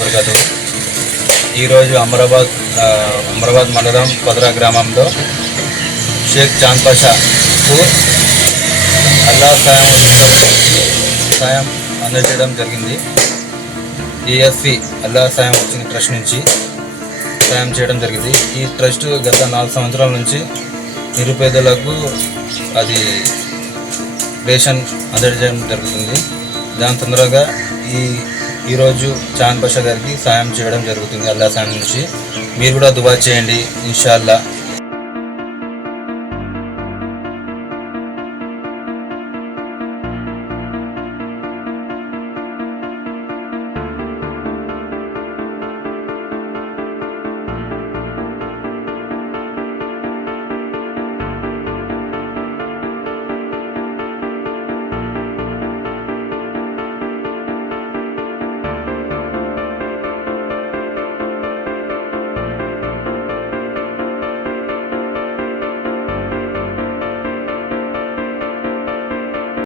వరకదు ఈరోజు అమరాబాద్ అమరాబాద్ మండలం పదరా గ్రామంలో షేక్ చాంద్ పాషాకు అల్లా సాయం సాయం అందజేయడం జరిగింది. ఏఎస్సి అల్లా సాయం వచ్చిన ట్రస్ట్ నుంచి సాయం చేయడం జరిగింది. ఈ ట్రస్ట్ గత నాలుగు సంవత్సరాల నుంచి నిరుపేదలకు అది రేషన్ అందజేయడం జరుగుతుంది. దాని తొందరగా ఈ ఈరోజు చాంద్ పాషా గారికి సాయం చేయడం జరుగుతుంది అల్లా సాయం నుంచి. మీరు కూడా దువా చేయండి ఇన్షాల్లా